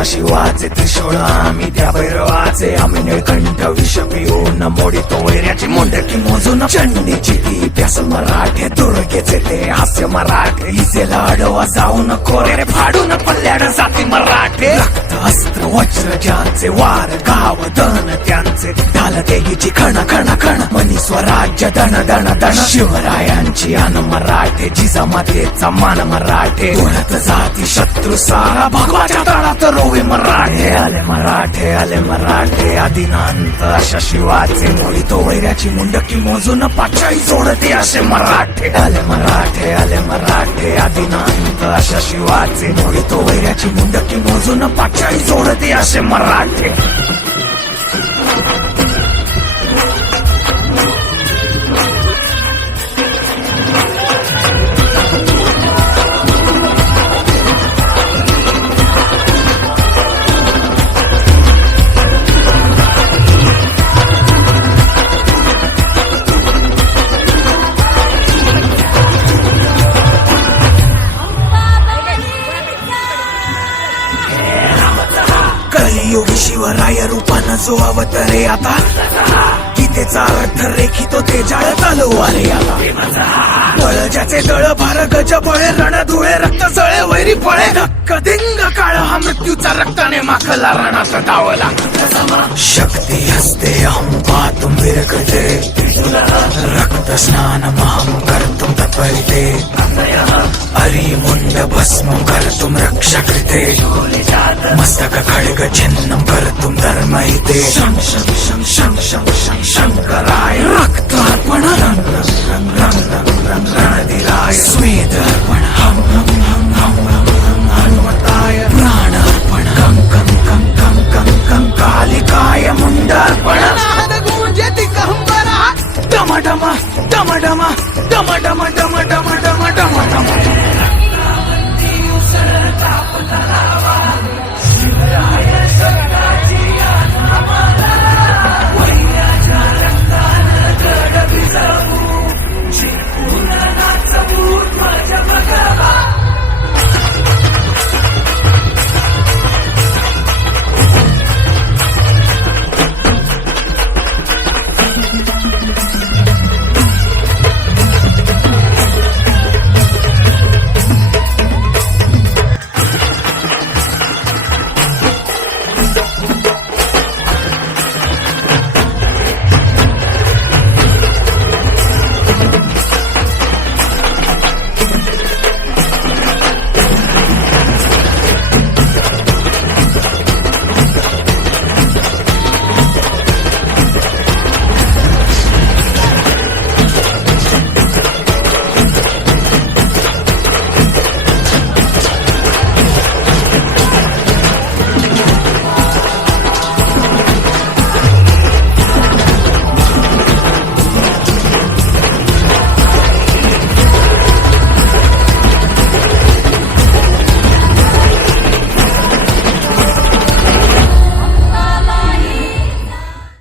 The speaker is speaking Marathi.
अशा शिवाचे त्रिशूळ आम्ही त्या भैरवाचे आम्ही निळकंठ विष पिऊन मोडितो वैऱ्याची मुंडकी मोजून चंडीची ती प्यास मराठे दुर्गेचे ते हास्य मराठे इसेला अडवा जाऊन कोरे फाडून पल्ल्याड जाती मराठे रक्त अस्त्र वज्र ज्यांचे वार गाव दन त्यांचे ढाल देगीची खण खण खण मनी स्वराज्य दण दण दण शिवरायांची अन मराठे जिजामातेचा मान मराठे उडत जाती शत्रू सारा भगवाच्या तळात रोवे मराठे आले मराठे आदिनांत अशा शिवाचे मोडितो वैऱ्याची मुंडकी मोजून पाचाई जोडते असे मराठे आले मराठे आदिनांत अशा शिवाचे मोडितो वैऱ्याची मुंडकी मोजून पाचाई जोडते असे मराठे. कलियुगी शिवराय रूपानं जो अवतरे आता गीतेचा अर्थ रेखितो ते जाळ तलवारे आता बळ ज्याचे दळ भार गज बळे रण धुळे रक्त जळे वैरी फळे धक्क दिंग काळ हा मृत्यूचा रक्ताने माखला रणात धावला शक्ती हस्ते अहंपा तुम विरकृते रक्त स्नान महम कर्तुम तत्परिते हरि मुंड भस्म कर्तुम रक्षा कृते मस्तक खड्ग छिन्नं कर्तुम धर्महिते शं शं शं शं शं शं शंकराय रक्तार्पण रणदिराय स्वेदार्पण हम